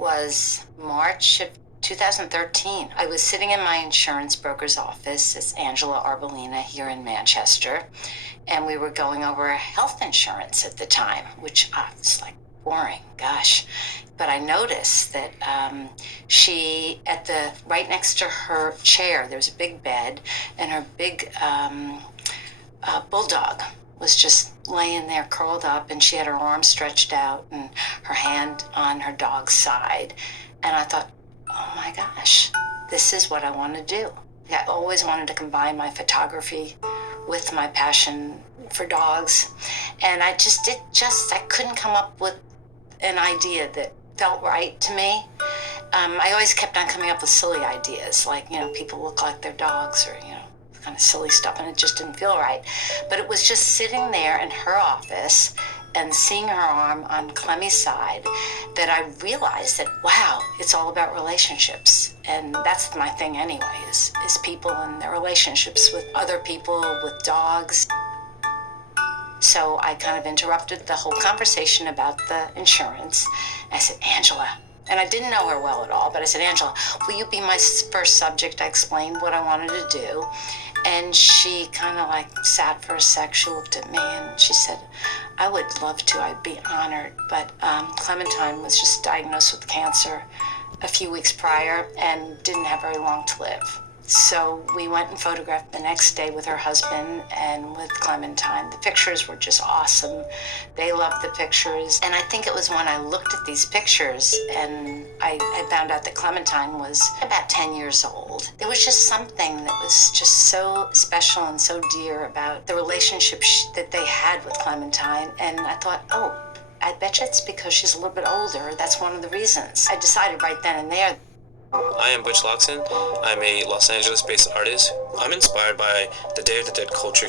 was March of 2013. I was sitting in my insurance broker's office. It's Angela Arbolina here in Manchester. And we were going over health insurance at the time, which was like boring, gosh. But I noticed that she, right next to her chair, there was a big bed, and her big bulldog was just laying there curled up, and she had her arm stretched out and her hand on her dog's side. And I thought, oh my gosh, this is what I want to do. I always wanted to combine my photography with my passion for dogs. And I couldn't come up with an idea that felt right to me. I always kept on coming up with silly ideas, like, people look like their dogs, or, kind of silly stuff, and it just didn't feel right. But it was just sitting there in her office and seeing her arm on Clemmie's side that I realized that, wow, it's all about relationships. And that's my thing anyway, is people and their relationships with other people, with dogs. So I kind of interrupted the whole conversation about the insurance. I said, Angela, and I didn't know her well at all, but I said, Angela, will you be my first subject? I explained what I wanted to do. And she kind of sat for a sec. She looked at me and she said, I would love to. I'd be honored. But Clementine was just diagnosed with cancer a few weeks prior and didn't have very long to live. So we went and photographed the next day with her husband and with Clementine. The pictures were just awesome. They loved the pictures. And I think it was when I looked at these pictures and I found out that Clementine was about 10 years old. There was just something that was just so special and so dear about the relationship that they had with Clementine. And I thought, oh, I bet you it's because she's a little bit older. That's one of the reasons. I decided right then and there. I am Butch Loxton. I'm a Los Angeles-based artist. I'm inspired by the Day of the Dead culture